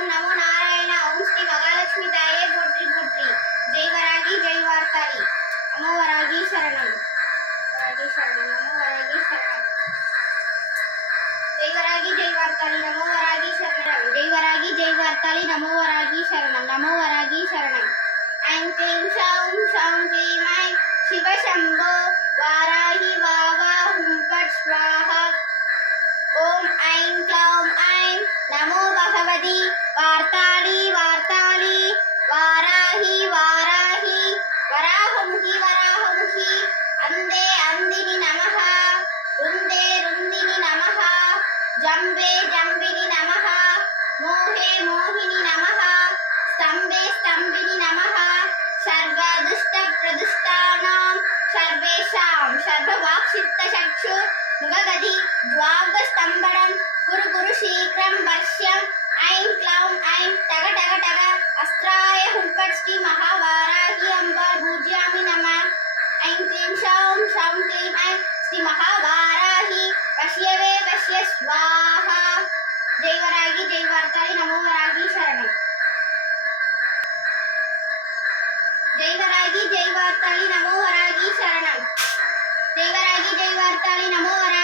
ஓம் நமோ நாராயண. ஓம் ஸ்ரீ மகாலட்சுமி தாயே போற்றி போற்றி. ஜெய் வராகி ஜெய் வார்த்தாளி. நமோ வராகி சரணம். வராகி சரணம். நமோ வராகி சரணம். ஜெய் வராகி ஜெய் வார்த்தாளி. நமோ வராகி சரணம். ஜெய் வராகி ஜெய் வார்த்தாளி. நமோ வராகி சரணம். நமோ வராகி சரணம். ஐம் க்ளீம் ஷௌம் ஷௌம் க்ளீம் ஐம் சிவ சம்போ வாராகி வாவா ஹும் பட் ஸ்வாஹா. ஓம் ஐம் க்ளௌம் ஐம் நமோ பகவதி வார்த்தாளி வார்த்தாளி வாராகி வாராகி வராஹமுகி வராஹமுகி அந்தே அந்தினி நமஹ ருந்தே ருந்தினி நமஹ ஜம்பே ஜம்பினி நமஹ மோஹே மோகினி நமஹ ஸ்தம்பே ஸ்தம்பினி நமஹ சர்வ துஷ்ட பிரதுஷ்டானாம் சர்வேஷாம் சர்வவாக்சித்த சக்ஷு முககதி த்வாக ஸ்தம்பனம் குரு குரு சீக்கிரம் வர்ஷ்யம். ஐம் க்ளௌம் ஐம் டக டக டக அஸ்திராய ஹும்பட் ஸ்ரீ மகாவாராகி அம்பாள் பூஜ்யாமி நம. ஐம் க்ளீம் ஷௌம் ஷௌம் க்ளீம் ஐம் ஸ்ரீ மகாவாராகி வஷ்யவே வஷ்ய ஸ்வாஹா. ஜெய் வராகி ஜெய் வார்த்தாளி. நமோ வராகி சரணம். ஜெய் வராகி ஜெய் வார்த்தாளி. நமோ வராகி சரணம். ஜெய் வராகி ஜெய் வார்த்தாளி. நமோ வராகி